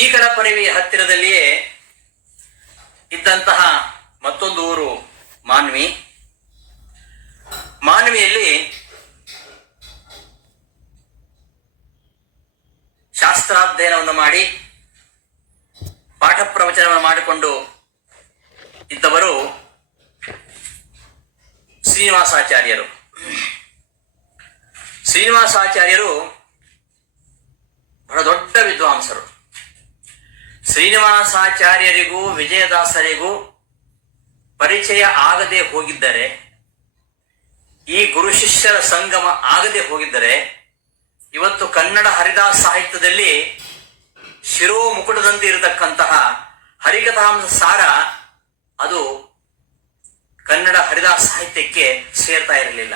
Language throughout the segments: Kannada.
ಚೀಕಲಪರಿವೆಯ ಹತ್ತಿರದಲ್ಲಿಯೇ ಇದ್ದಂತಹ ಮತ್ತೊಂದು ಊರು ಮಾನ್ವಿ. ಮಾನ್ವಿಯಲ್ಲಿ ಶಾಸ್ತ್ರಾಧ್ಯಯನವನ್ನು ಮಾಡಿ ಪಾಠ ಪ್ರವಚನವನ್ನು ಮಾಡಿಕೊಂಡು ಇದ್ದವರು ಶ್ರೀನಿವಾಸಾಚಾರ್ಯರು. ಶ್ರೀನಿವಾಸಾಚಾರ್ಯರು ಬಹಳ ದೊಡ್ಡ ವಿದ್ವಾಂಸರು. ಶ್ರೀನಿವಾಸಾಚಾರ್ಯರಿಗೂ ವಿಜಯದಾಸರಿಗೂ ಪರಿಚಯ ಆಗದೆ ಹೋಗಿದ್ದರೆ, ಈ ಗುರು ಶಿಷ್ಯರ ಸಂಗಮ ಆಗದೆ ಹೋಗಿದ್ದರೆ, ಇವತ್ತು ಕನ್ನಡ ಹರಿದಾಸ ಸಾಹಿತ್ಯದಲ್ಲಿ ಶಿರೋ ಮುಕುಟದಂತೆ ಇರತಕ್ಕಂತಹ ಹರಿಕಥಾಂಸ ಸಾರ ಅದು ಕನ್ನಡ ಹರಿದಾಸ ಸಾಹಿತ್ಯಕ್ಕೆ ಸೇರ್ತಾ ಇರಲಿಲ್ಲ.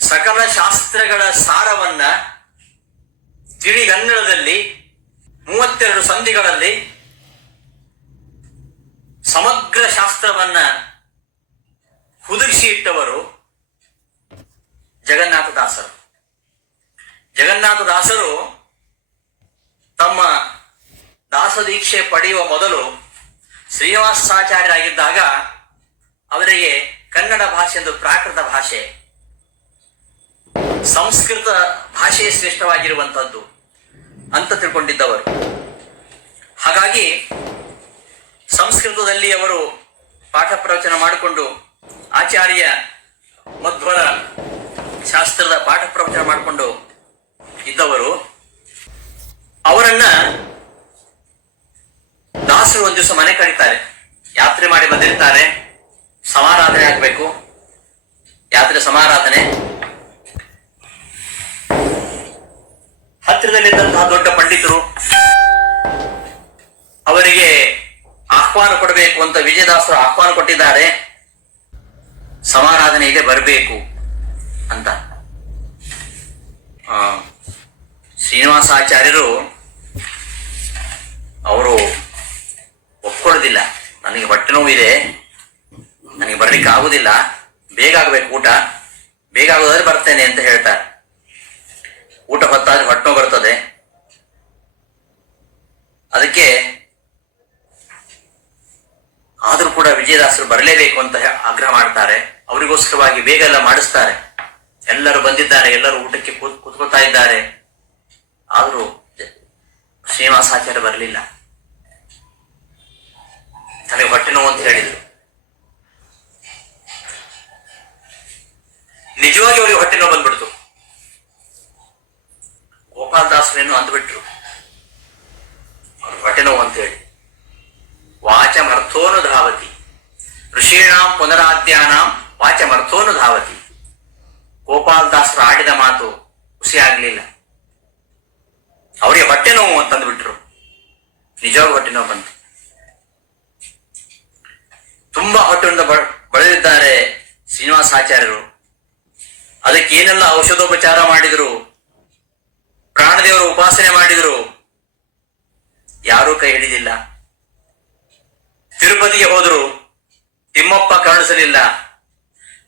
ಸಕಲ ಶಾಸ್ತ್ರಗಳ ಸಾರವನ್ನ ತಿಳಿಗನ್ನಡದಲ್ಲಿ 32 ಸಂಧಿಗಳಲ್ಲಿ ಸಮಗ್ರ ಶಾಸ್ತ್ರವನ್ನ ಹುದುಗಿಸಿ ಇಟ್ಟವರು ಜಗನ್ನಾಥದಾಸರು. ಜಗನ್ನಾಥದಾಸರು ತಮ್ಮ ದಾಸದೀಕ್ಷೆ ಪಡೆಯುವ ಮೊದಲು ಶ್ರೀನಿವಾಸಾಚಾರ್ಯರಾಗಿದ್ದಾಗ ಅವರಿಗೆ ಕನ್ನಡ ಭಾಷೆ ಎಂದು ಪ್ರಾಕೃತ ಭಾಷೆ, ಸಂಸ್ಕೃತ ಭಾಷೆ ಶ್ರೇಷ್ಠವಾಗಿರುವಂಥದ್ದು ಅಂತ ತಿಳ್ಕೊಂಡಿದ್ದವರು. ಹಾಗಾಗಿ ಸಂಸ್ಕೃತದಲ್ಲಿ ಅವರು ಪಾಠ ಪ್ರವಚನ ಮಾಡಿಕೊಂಡು ಆಚಾರ್ಯ ಮಧ್ವರ ಶಾಸ್ತ್ರದ ಪಾಠ ಪ್ರವಚನ ಮಾಡಿಕೊಂಡು ಇದ್ದವರು. ಅವರನ್ನ ದಾಸರು ಒಂದು ದಿವಸ ಮನೆ ಕರೀತಾರೆ. ಯಾತ್ರೆ ಮಾಡಿ ಬಂದಿರ್ತಾರೆ, ಸಮಾರಾಧನೆ ಆಗಬೇಕು. ಯಾತ್ರೆ ಸಮಾರಾಧನೆ. ಹತ್ತಿರದಲ್ಲಿದ್ದಂತಹ ದೊಡ್ಡ ಪಂಡಿತರು ಅವರಿಗೆ ಆಹ್ವಾನ ಕೊಡಬೇಕು ಅಂತ ವಿಜಯದಾಸರು ಆಹ್ವಾನ ಕೊಟ್ಟಿದ್ದಾರೆ, ಸಮಾರಾಧನೆಗೆ ಬರಬೇಕು ಅಂತ. ಶ್ರೀನಿವಾಸಾಚಾರ್ಯರು ಅವರು ಒಪ್ಕೊಳ್ಳೋದಿಲ್ಲ. ನನಗೆ ಹೊಟ್ಟೆ ನೋವು ಇದೆ, ನನಗೆ ಬರ್ಲಿಕ್ಕೆ ಆಗುದಿಲ್ಲ, ಬೇಗ ಆಗ್ಬೇಕು ಊಟ, ಬೇಗ ಆಗೋದಾದ್ರೆ ಬರ್ತೇನೆ ಅಂತ ಹೇಳ್ತಾರೆ. ಊಟ ಹೊತ್ತಾದ್ರೆ ಹೊಟ್ಟೆ ನೋವು ಬರ್ತದೆ. ಅದಕ್ಕೆ ಆದ್ರೂ ಕೂಡ ವಿಜಯದಾಸರು ಬರಲೇಬೇಕು ಅಂತ ಆಗ್ರಹ ಮಾಡ್ತಾರೆ. ಅವರಿಗೋಸ್ಕರವಾಗಿ ಬೇಗ ಎಲ್ಲ ಮಾಡಿಸ್ತಾರೆ. ಎಲ್ಲರೂ ಬಂದಿದ್ದಾರೆ, ಎಲ್ಲರೂ ಊಟಕ್ಕೆ ಕೂತ್ಕೊಳ್ತಾ ಇದ್ದಾರೆ. ಆದ್ರೂ ಶ್ರೀನಿವಾಸಾಚಾರ್ಯ ಬರಲಿಲ್ಲ. ನನಗೆ ಹೊಟ್ಟೆ ನೋವು ಅಂತ ಹೇಳಿದ್ರು. ನಿಜವಾಗಿ ಅವರಿಗೆ ಹೊಟ್ಟೆ ನೋವು ಬಂದ್ಬಿಡ್ತು. ಗೋಪಾಲದಾಸರೇನು ಅಂದ್ಬಿಟ್ರು, ಅವ್ರಿಗೆ ಹೊಟ್ಟೆ ನೋವು ಅಂತ ಹೇಳಿ. ವಾಚಮರ್ಥೋನು ಧಾವತಿ ಋಷೀಣಾಂ ಪುನರಾದ್ಯಾನಾಂ ವಾಚಮರ್ಥೋನು ಧಾವತಿ. ಗೋಪಾಲದಾಸರು ಆಡಿದ ಮಾತು ಖುಷಿ ಆಗ್ಲಿಲ್ಲ. ಅವರಿಗೆ ಹೊಟ್ಟೆ ನೋವು ಅಂತಂದ್ಬಿಟ್ರು. ನಿಜವಾಗಿ ಹೊಟ್ಟೆ ನೋವು ಬಂತು. ತುಂಬಾ ಹೊಟ್ಟೆಯಿಂದ ಬಳಲಿದ್ದಾರೆ ಶ್ರೀನಿವಾಸಾಚಾರ್ಯರು. ಅದಕ್ಕೆ ಏನೆಲ್ಲ ಔಷಧೋಪಚಾರ ಮಾಡಿದ್ರು, ಪ್ರಾಣದೇವರು ಉಪಾಸನೆ ಮಾಡಿದ್ರು, ಯಾರೂ ಕೈ ಹಿಡಿದಿಲ್ಲ. ತಿರುಪತಿಗೆ ಹೋದರು, ತಿಮ್ಮಪ್ಪ ಕರುಣಿಸಲಿಲ್ಲ.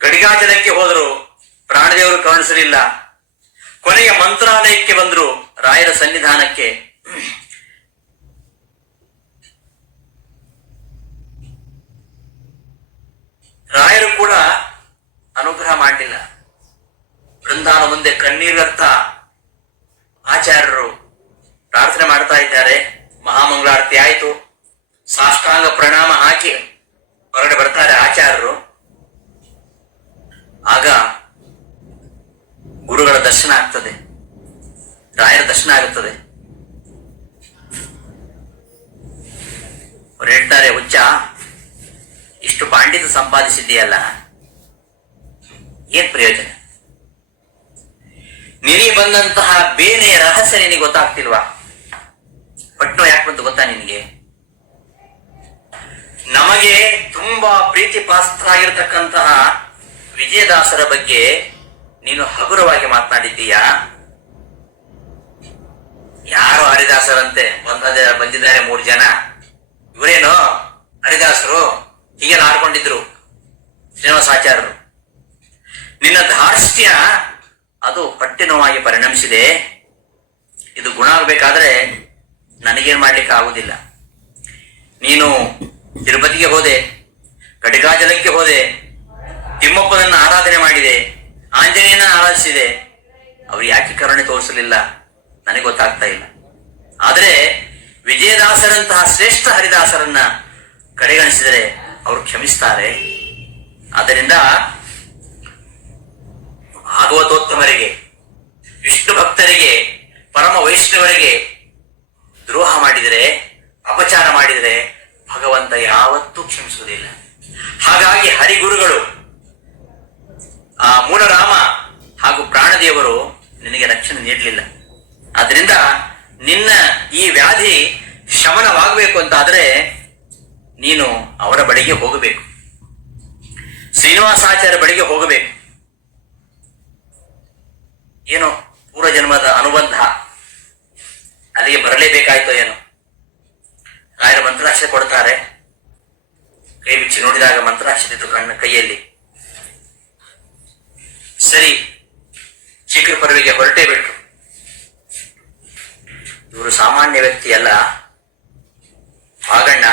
ಗಡಿಗಾಚಲಕ್ಕೆ ಹೋದರು, ಪ್ರಾಣದೇವರು ಕರುಣಿಸಲಿಲ್ಲ. ಕೊನೆಗೆ ಮಂತ್ರಾಲಯಕ್ಕೆ ಬಂದರು, ರಾಯರ ಸನ್ನಿಧಾನಕ್ಕೆ. ರಾಯರು ಕೂಡ ಅನುಗ್ರಹ ಮಾಡಲಿಲ್ಲ. ಬೃಂದಾವನ ಮುಂದೆ ಕಣ್ಣೀರರ್ಥ ಆಚಾರ್ಯರು ಪ್ರಾರ್ಥನೆ ಮಾಡ್ತಾ ಇದ್ದಾರೆ. ಮಹಾಮಂಗಳಾರತಿ ಆಯಿತು. ಸಾಷ್ಟಾಂಗ ಪ್ರಣಾಮ ಹಾಕಿ ಹೊರಗಡೆ ಬರ್ತಾರೆ ಆಚಾರ್ಯರು. ಆಗ ಗುರುಗಳ ದರ್ಶನ ಆಗ್ತದೆ, ರಾಯರ ದರ್ಶನ ಆಗುತ್ತದೆ. ಅವ್ರು ಹೇಳ್ತಾರೆ, ಹುಚ್ಚ, ಇಷ್ಟು ಪಾಂಡಿತ್ಯ ಸಂಪಾದಿಸಿದ್ದೀಯಲ್ಲ, ಏನ್ ಪ್ರಯೋಜನ? ನಿನಗೆ ಬಂದಂತಹ ಬೇರೆ ರಹಸ್ಯ ನಿನಗೆ ಗೊತ್ತಾಗ್ತಿಲ್ವಾ? ಪಟ್ನೋ ಯಾಕೆ ಬಂತು ಗೊತ್ತಾ ನಿನಗೆ? ನಮಗೆ ತುಂಬಾ ಪ್ರೀತಿ ಪಾತ್ರರಾಗಿರ್ತಕ್ಕಂತಹ ವಿಜಯದಾಸರ ಬಗ್ಗೆ ನೀನು ಹಗುರವಾಗಿ ಮಾತನಾಡಿದ್ದೀಯಾ. ಯಾರು ಹರಿದಾಸರಂತೆ ಬಂದಿದ್ದಾರೆ 3 ಜನ, ಇವರೇನು ಹರಿದಾಸರು ಹೀಗೆಲ್ಲ ಆಡ್ಕೊಂಡಿದ್ರು ಶ್ರೀನಿವಾಸಾಚಾರ್ಯರು. ನಿನ್ನ ಧಾರ್ಷ್ಟ್ಯ ಅದು ಹೊಟ್ಟೆ ನೋವಾಗಿ ಪರಿಣಮಿಸಿದೆ. ಇದು ಗುಣ ಆಗ್ಬೇಕಾದ್ರೆ ನನಗೇನು ಮಾಡ್ಲಿಕ್ಕೆ ಆಗುದಿಲ್ಲ. ನೀನು ತಿರುಪತಿಗೆ ಹೋದೆ, ಕಟಿಕಾಚಲಕ್ಕೆ ಹೋದೆ, ತಿಮ್ಮಪ್ಪನನ್ನು ಆರಾಧನೆ ಮಾಡಿದೆ, ಆಂಜನೇಯನ ಆರಾಧಿಸಿದೆ, ಅವ್ರು ಯಾಕೆ ಕರುಣೆ ತೋರಿಸಲಿಲ್ಲ ನನಗೆ ಗೊತ್ತಾಗ್ತಾ ಇಲ್ಲ. ಆದರೆ ವಿಜಯದಾಸರಂತಹ ಶ್ರೇಷ್ಠ ಹರಿದಾಸರನ್ನ ಕಡೆಗಣಿಸಿದರೆ ಅವರು ಕ್ಷಮಿಸ್ತಾರೆ. ಆದ್ದರಿಂದ ಭಾಗವತೋತ್ತಮರಿಗೆ, ವಿಷ್ಣು ಭಕ್ತರಿಗೆ, ಪರಮ ವೈಷ್ಣವರಿಗೆ ದ್ರೋಹ ಮಾಡಿದರೆ, ಅಪಚಾರ ಮಾಡಿದರೆ ಭಗವಂತ ಯಾವತ್ತೂ ಕ್ಷಮಿಸುವುದಿಲ್ಲ. ಹಾಗಾಗಿ ಹರಿಗುರುಗಳು, ಆ ಮೂಲರಾಮ ಹಾಗೂ ಪ್ರಾಣದೇವರು ನಿನಗೆ ರಕ್ಷಣೆ ನೀಡಲಿಲ್ಲ. ಆದ್ರಿಂದ ನಿನ್ನ ಈ ವ್ಯಾಧಿ ಶಮನವಾಗಬೇಕು ಅಂತಾದ್ರೆ ನೀನು ಅವರ ಬಳಿಗೆ ಹೋಗಬೇಕು, ಶ್ರೀನಿವಾಸಾಚಾರ್ಯ ಬಳಿಗೆ ಹೋಗಬೇಕು. ಏನೋ ಪೂರ್ವಜನ್ಮದ ಅನುಬಂಧ ಅಲ್ಲಿಗೆ ಬರಲೇಬೇಕಾಯ್ತೋ ಏನೋ. ರಾಯರ ಮಂತ್ರಾಕ್ಷರ ಕೊಡ್ತಾರೆ, ಕೈ ಬಿಚ್ಚಿ ನೋಡಿದಾಗ ಮಂತ್ರಾಕ್ಷರ ಕಣ್ಣ ಕೈಯಲ್ಲಿ. ಸರಿ, ಶೀಘ್ರ ಪರ್ವಿಗೆ ಹೊರಟೇ ಬಿಟ್ರು. ಇವರು ಸಾಮಾನ್ಯ ವ್ಯಕ್ತಿ ಅಲ್ಲ, ಆಗಣ್ಣ.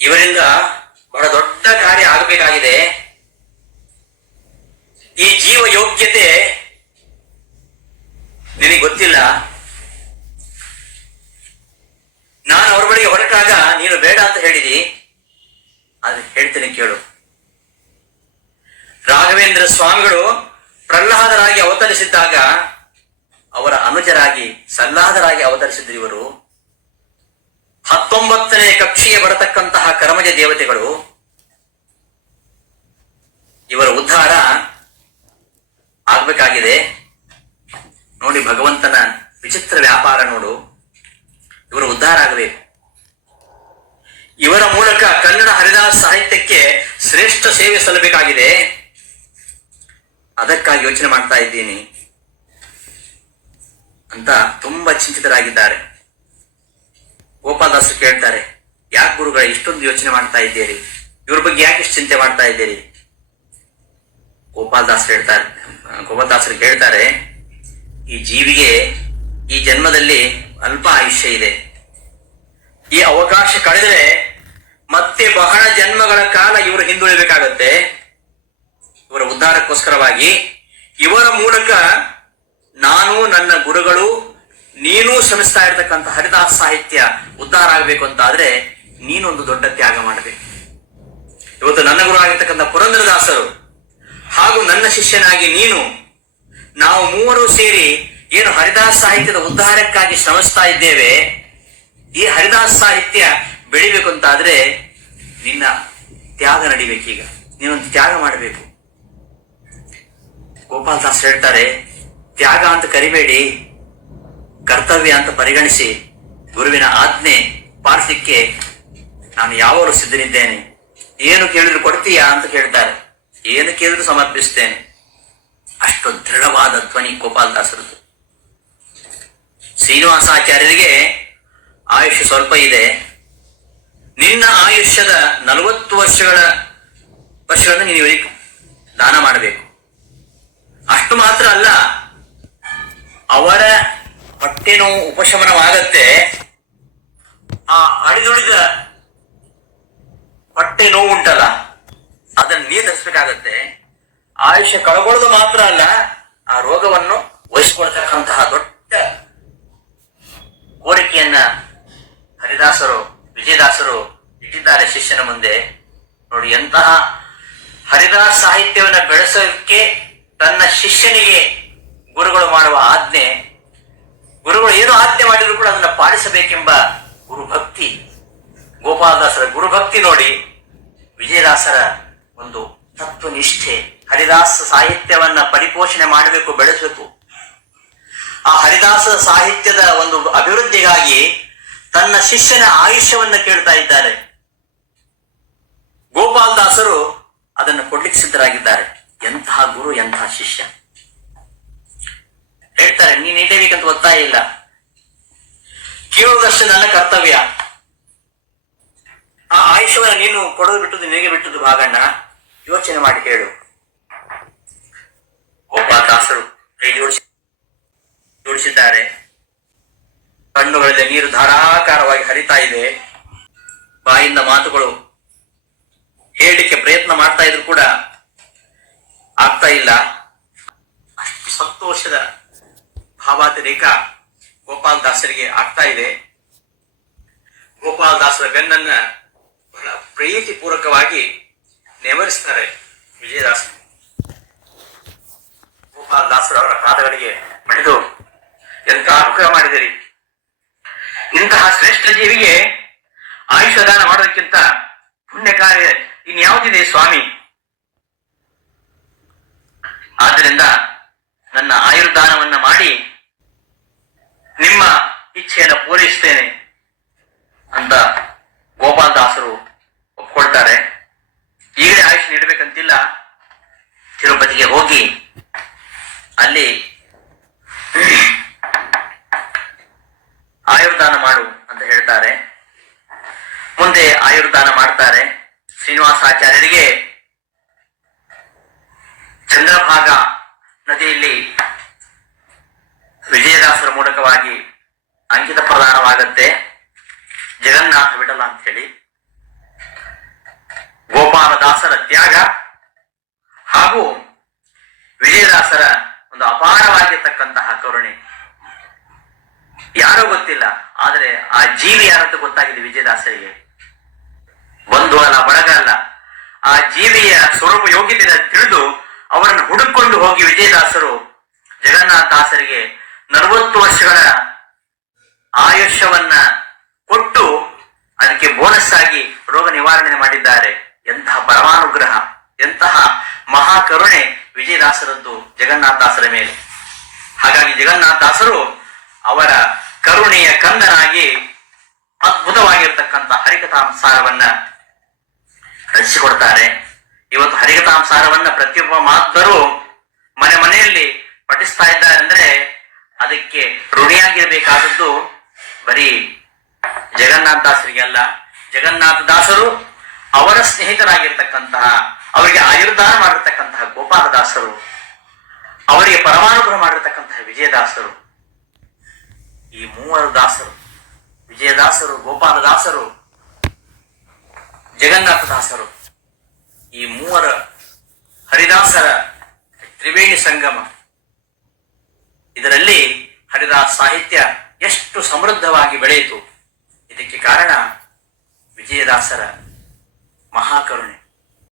ಇವರಿಂದ ಬಹಳ ದೊಡ್ಡ ಕಾರ್ಯ ಆಗಬೇಕಾಗಿದೆ. ಈ ಜೀವ ಯೋಗ್ಯತೆ ನಿನಗೆ ಗೊತ್ತಿಲ್ಲ. ನಾನು ಅವ್ರ ಬಳಿಗೆ ಹೊರಟಾಗ ನೀನು ಬೇಡ ಅಂತ ಹೇಳಿದಿ. ಅದು ಹೇಳ್ತೇನೆ ಕೇಳು. ರಾಘವೇಂದ್ರ ಸ್ವಾಮಿಗಳು ಪ್ರಹ್ಲಾದರಾಗಿ ಅವತರಿಸಿದ್ದಾಗ ಅವರ ಅನುಜರಾಗಿ ಸಲ್ಲಾದರಾಗಿ ಅವತರಿಸಿದ್ರು ಇವರು. 19ನೇ ಕಕ್ಷೆಗೆ ಬರತಕ್ಕಂತಹ ಕರ್ಮಜ ದೇವತೆಗಳು. ಇವರ ಉದ್ಧಾರ ಆಗ್ಬೇಕಾಗಿದೆ. ನೋಡಿ ಭಗವಂತನ ವಿಚಿತ್ರ ವ್ಯಾಪಾರ ನೋಡು. ಇವರ ಉದ್ಧಾರ ಆಗಬೇಕು. ಇವರ ಮೂಲಕ ಕನ್ನಡ ಹರಿದಾಸ ಸಾಹಿತ್ಯಕ್ಕೆ ಶ್ರೇಷ್ಠ ಸೇವೆ ಸಲ್ಲಬೇಕಾಗಿದೆ. ಅದಕ್ಕಾಗಿ ಯೋಚನೆ ಮಾಡ್ತಾ ಇದ್ದೀನಿ ಅಂತ ತುಂಬಾ ಚಿಂತಿತರಾಗಿದ್ದಾರೆ. ಗೋಪಾಲದಾಸರು ಕೇಳ್ತಾರೆ, ಯಾಕೆ ಗುರುಗಳ ಇಷ್ಟೊಂದು ಯೋಚನೆ ಮಾಡ್ತಾ ಇದ್ದೀರಿ? ಇವ್ರ ಬಗ್ಗೆ ಯಾಕೆ ಇಷ್ಟು ಚಿಂತೆ ಮಾಡ್ತಾ ಇದ್ದೀರಿ? ಗೋಪಾಲದಾಸರು ಹೇಳ್ತಾರೆ, ಈ ಜೀವಿಗೆ ಈ ಜನ್ಮದಲ್ಲಿ ಅಲ್ಪ ಆಯುಷ್ಯ ಇದೆ. ಈ ಅವಕಾಶ ಕಳೆದರೆ ಮತ್ತೆ ಬಹಳ ಜನ್ಮಗಳ ಕಾಲ ಇವರು ಹಿಂದುಳಿಬೇಕಾಗತ್ತೆ. ಇವರ ಉದ್ಧಾರಕ್ಕೋಸ್ಕರವಾಗಿ ಇವರ ಮೂಲಕ ನಾನು, ನನ್ನ ಗುರುಗಳು, ನೀನೂ ಶ್ರಮಿಸ್ತಾ ಇರ್ತಕ್ಕಂಥ ಹರಿದಾಸ ಸಾಹಿತ್ಯ ಉದ್ಧಾರ ಆಗಬೇಕು ಅಂತ ಆದ್ರೆ ನೀನೊಂದು ದೊಡ್ಡ ತ್ಯಾಗ ಮಾಡಬೇಕು. ಇವತ್ತು ನನ್ನ ಗುರು ಆಗಿರ್ತಕ್ಕಂಥ ಪುರಂದರದಾಸರು ಹಾಗೂ ನನ್ನ ಶಿಷ್ಯನಾಗಿ ನೀನು, ನಾವು ಮೂವರು ಸೇರಿ ಏನು ಹರಿದಾಸ ಸಾಹಿತ್ಯದ ಉದ್ಧಾರಕ್ಕಾಗಿ ಶ್ರಮಿಸ್ತಾ ಇದ್ದೇವೆ. ಈ ಹರಿದಾಸ ಸಾಹಿತ್ಯ ಬೆಳಿಬೇಕು ಅಂತ ಆದ್ರೆ ನಿನ್ನ ತ್ಯಾಗ ನಡಿಬೇಕೀಗ. ನೀನೊಂದು ತ್ಯಾಗ ಮಾಡಬೇಕು. ಗೋಪಾಲದಾಸ್ ಹೇಳ್ತಾರೆ, ತ್ಯಾಗ ಅಂತ ಕರಿಬೇಡಿ, ಕರ್ತವ್ಯ ಅಂತ ಪರಿಗಣಿಸಿ ಗುರುವಿನ ಆಜ್ಞೆ ಪಾಲಿಸಲಿಕ್ಕೆ ನಾನು ಯಾವಾಗಲೂ ಸಿದ್ಧನಿದ್ದೇನೆ. ಏನು ಕೇಳಿದ್ರು ಕೊಡ್ತೀಯಾ ಅಂತ ಕೇಳ್ತಾರೆ. ಏನು ಕೇಳಿದ್ರು ಸಮರ್ಪಿಸ್ತೇನೆ. ಅಷ್ಟು ದೃಢವಾದ ಧ್ವನಿ ಗೋಪಾಲದಾಸರದ್ದು. ಶ್ರೀನಿವಾಸಾಚಾರ್ಯರಿಗೆ ಆಯುಷ್ಯ ಸ್ವಲ್ಪ ಇದೆ. ನಿನ್ನ ಆಯುಷ್ಯದ 40 ವರ್ಷಗಳನ್ನು ನೀನು ಇವರಿಗೆ ದಾನ ಮಾಡಬೇಕು. ಅಷ್ಟು ಮಾತ್ರ ಅಲ್ಲ, ಅವರ ಹೊಟ್ಟೆ ನೋವು ಉಪಶಮನವಾಗತ್ತೆ. ಆ ಅಡಿದುಳಿದ ಹೊಟ್ಟೆ ನೋವು ಉಂಟಲ್ಲ, ಅದನ್ನು ನಿಯಂತ್ರಿಸಬೇಕಾಗತ್ತೆ. ಆಯುಷ್ಯ ಕಳ್ಕೊಳ್ಳೋದು ಮಾತ್ರ ಅಲ್ಲ, ಆ ರೋಗವನ್ನು ವಹಿಸಿಕೊಳ್ತಕ್ಕಂತಹ ದೊಡ್ಡ ಕೋರಿಕೆಯನ್ನ ಹರಿದಾಸರು, ವಿಜಯದಾಸರು ಇಟ್ಟಿದ್ದಾರೆ ಶಿಷ್ಯನ ಮುಂದೆ. ನೋಡಿ, ಎಂತಹ ಹರಿದಾಸ ಸಾಹಿತ್ಯವನ್ನ ಬೆಳೆಸೋಕೆ ತನ್ನ ಶಿಷ್ಯನಿಗೆ ಗುರುಗಳು ಮಾಡುವ ಆಜ್ಞೆ. ಗುರುಗಳು ಏನು ಆಜ್ಞೆ ಮಾಡಿದ್ರು ಕೂಡ ಅದನ್ನ ಪಾಲಿಸಬೇಕೆಂಬ ಗುರುಭಕ್ತಿ. ಗೋಪಾಲದಾಸರ ಗುರುಭಕ್ತಿ ನೋಡಿ, ವಿಜಯದಾಸರ ಒಂದು ತತ್ವನಿಷ್ಠೆ. ಹರಿದಾಸ ಸಾಹಿತ್ಯವನ್ನ ಪರಿಪೋಷಣೆ ಮಾಡಬೇಕು, ಬೆಳೆಸಬೇಕು. ಆ ಹರಿದಾಸ ಸಾಹಿತ್ಯದ ಒಂದು ಅಭಿವೃದ್ಧಿಗಾಗಿ ತನ್ನ ಶಿಷ್ಯನ ಆಯುಷ್ಯವನ್ನ ಕೇಳ್ತಾ ಇದ್ದಾರೆ. ಗೋಪಾಲದಾಸರು ಅದನ್ನು ಕೊಡ್ಲಿಕ್ಕೆ ಸಿದ್ಧರಾಗಿದ್ದಾರೆ. ಎಂತಹ ಗುರು, ಎಂತಹ ಶಿಷ್ಯ. ಹೇಳ್ತಾರೆ, ನೀನ್ ನೀಡಬೇಕಂತ ಒತ್ತಾಯ ಇಲ್ಲ, ಕೇಳುವುದಷ್ಟೇ ನನ್ನ ಕರ್ತವ್ಯ. ಆ ಆಯುಷ್ಯವನ್ನು ನೀನು ಕೊಡೋದು ಬಿಟ್ಟದ್ದು ನಿನಗೆ ಬಿಟ್ಟದ್ದು ಭಾಗಣ್ಣ, ಯೋಚನೆ ಮಾಡಿ ಹೇಳು. ಗೋಪಾಲದಾಸರು ಕೈ ಜೋಡಿಸಿದ್ದಾರೆ. ಕಣ್ಣು ಕಣ್ಣುಗಳಲ್ಲಿ ನೀರು ಧಾರಾಕಾರವಾಗಿ ಹರಿತಾ ಇದೆ. ಬಾಯಿಂದ ಮಾತುಗಳು ಹೇಳಲಿಕ್ಕೆ ಪ್ರಯತ್ನ ಮಾಡ್ತಾ ಇದ್ರು ಕೂಡ ಆಗ್ತಾ ಇಲ್ಲ. ಅಷ್ಟು ಸಂತೋಷದ ಭಾವಾತಿರೇಕ ಗೋಪಾಲ್ ದಾಸರಿಗೆ ಆಗ್ತಾ ಇದೆ. ಗೋಪಾಲ್ ದಾಸರ ಬೆನ್ನನ್ನ ಬಹಳ ಪ್ರೀತಿ ಪೂರ್ವಕವಾಗಿ ನೆವರಿಸ್ತಾರೆ ವಿಜಯದಾಸ. ಗೋಪಾಲ್ ದಾಸರವರ ಪಾದಗಳಿಗೆ ಮಣಿದು ಎಂತಹ ಅನುಗ್ರಹ ಮಾಡಿದಿರಿ, ಇಂತಹ ಶ್ರೇಷ್ಠ ಜೀವಿಗೆ ಆಯುಷದಾನ ಮಾಡೋದಕ್ಕಿಂತ ಪುಣ್ಯ ಕಾರ್ಯ ಇನ್ಯಾವುದಿದೆ ಸ್ವಾಮಿ. ಆದ್ದರಿಂದ ನನ್ನ ಆಯುರ್ದಾನವನ್ನ ಮಾಡಿ ನಿಮ್ಮ ಇಚ್ಛೆಯನ್ನು ಪೂರೈಸ್ತೇನೆ ಅಂತ ಗೋಪಾಲ್ ದಾಸರು ಒಪ್ಕೊಳ್ತಾರೆ. ಈಗಲೇ ಆಯುಷ್ ನೀಡಬೇಕಂತಿಲ್ಲ, ತಿರುಪತಿಗೆ ಹೋಗಿ ಅಲ್ಲಿ ಆಯುರ್ದಾನ ಮಾಡು ಅಂತ ಹೇಳ್ತಾರೆ. ಮುಂದೆ ಆಯುರ್ದಾನ ಮಾಡ್ತಾರೆ. ಶ್ರೀನಿವಾಸಾಚಾರ್ಯರಿಗೆ ಚಂದ್ರಭಾಗ ನದಿಯಲ್ಲಿ ವಿಜಯದಾಸರ ಮೂಲಕವಾಗಿ ಅಂಕಿತ ಪ್ರದಾನವಾಗತ್ತೆ, ಜಗನ್ನಾಥ ವಿಠಲ ಅಂತ ಹೇಳಿ. ಗೋಪಾಲದಾಸರ ತ್ಯಾಗ ಹಾಗೂ ವಿಜಯದಾಸರ ಒಂದು ಅಪಾರವಾಗಿರ್ತಕ್ಕಂತಹ ಕರುಣೆ ಯಾರೋ ಗೊತ್ತಿಲ್ಲ, ಆದರೆ ಆ ಜೀವಿ ಯಾರಂತ ಗೊತ್ತಾಗಿದೆ ವಿಜಯದಾಸರಿಗೆ. ಬಂಧು ಅಲ್ಲ, ಬಳಗ ಅಲ್ಲ, ಆ ಜೀವಿಯ ಸ್ವರೂಪ ಯೋಗ್ಯತೆಯನ್ನು ತಿಳಿದು ಅವರನ್ನು ಹುಡುಕೊಂಡು ಹೋಗಿ ವಿಜಯದಾಸರು ಜಗನ್ನಾಥ ದಾಸರಿಗೆ 40 ವರ್ಷಗಳ ಆಯುಷ್ಯವನ್ನ ಕೊಟ್ಟು ಅದಕ್ಕೆ ಬೋನಸ್ ಆಗಿ ರೋಗ ನಿವಾರಣೆ ಮಾಡಿದ್ದಾರೆ. ಎಂತಹ ಪರಮಾನುಗ್ರಹ, ಎಂತಹ ಮಹಾಕರುಣೆ ವಿಜಯದಾಸರದ್ದು ಜಗನ್ನಾಥದಾಸರ ಮೇಲೆ. ಹಾಗಾಗಿ ಜಗನ್ನಾಥದಾಸರು ಅವರ ಕರುಣೆಯ ಕಂದನಾಗಿ ಅದ್ಭುತವಾಗಿರ್ತಕ್ಕಂಥ ಹರಿಕಥಾಂಸಾರವನ್ನ ರಚಿಸಿಕೊಡ್ತಾರೆ. ಇವತ್ತು ಹರಿಕಥಾಂಸಾರವನ್ನ ಪ್ರತಿಯೊಬ್ಬ ಮಾತರು ಮನೆ ಮನೆಯಲ್ಲಿ ಪಠಿಸ್ತಾ ಇದ್ದಾರೆ ಅಂದ್ರೆ ಅದಕ್ಕೆ ಋಣಿಯಾಗಿರ್ಬೇಕಾದದ್ದು ಬರೀ ಜಗನ್ನಾಥ ದಾಸರಿಗೆ ಅಲ್ಲ, ಜಗನ್ನಾಥ ದಾಸರು ಅವರ ಸ್ನೇಹಿತರಾಗಿರ್ತಕ್ಕಂತಹ, ಅವರಿಗೆ ಆಯುರ್ದಾನ ಮಾಡಿರ್ತಕ್ಕಂತಹ ಗೋಪಾಲದಾಸರು, ಅವರಿಗೆ ಪರಮಾನುಗ್ರಹ ಮಾಡಿರ್ತಕ್ಕಂತಹ ವಿಜಯದಾಸರು, ಈ ಮೂವರು ದಾಸರು, ವಿಜಯದಾಸರು, ಗೋಪಾಲದಾಸರು, ಜಗನ್ನಾಥದಾಸರು, ಈ ಮೂವರ ಹರಿದಾಸರ ತ್ರಿವೇಣಿ ಸಂಗಮ. ಇದರಲ್ಲಿ ಹರಿದಾಸ ಸಾಹಿತ್ಯ ಎಷ್ಟು ಸಮೃದ್ಧವಾಗಿ ಬೆಳೆಯಿತು. ಇದಕ್ಕೆ ಕಾರಣ ವಿಜಯದಾಸರ ಮಹಾಕರುಣೆ.